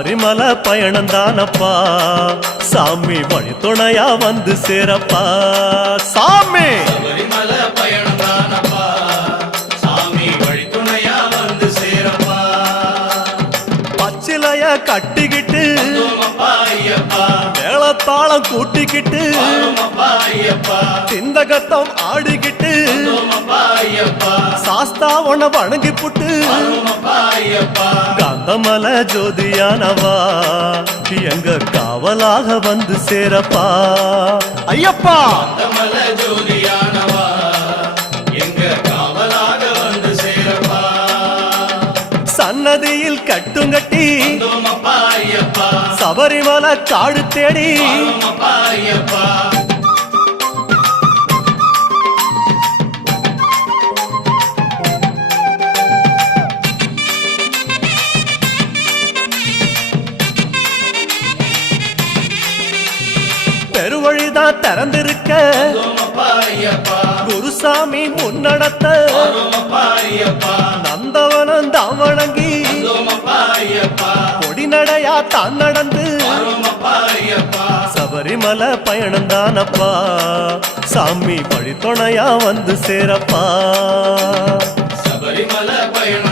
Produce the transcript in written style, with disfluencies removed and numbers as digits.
சபரிமலை பயணம் தானப்பா சாமி வழி துணையா வந்து சேரப்பா சாமி சபரிமலை பயணம் தானப்பா சாமி வழி துணையா வந்து சேரப்பா பச்சிலைய கட்டிக்கிட்டு ஐயப்பா மேளத்தாளம் கூட்டிக்கிட்டு ஐயப்பா சிந்தகத்தம் ஆடிக்கிட்டு ஐயப்பா சாஸ்தாவன வணங்கி புட்டு ஐயப்பா காந்தமல ஜோதியானவா எங்க காவலாக வந்து சேரப்பா ஐயப்பா காந்தமல ஜோதியானவா எங்க காவலாக வந்து சேரப்பா சன்னதியில் கட்டுங்கட்டி ஐயப்பா சபரிமலை காடு தேடி ஐயப்பா பெருவழிதான் திறந்திருக்க குருசாமி முன்னடத்த நந்தவனம் தான் வணங்கி கொடிநடையா தான் நடந்து சபரிமலை பயணம் தானப்பா சாமி வழி துணையா வந்து சேரப்பா சபரிமலை பயணம்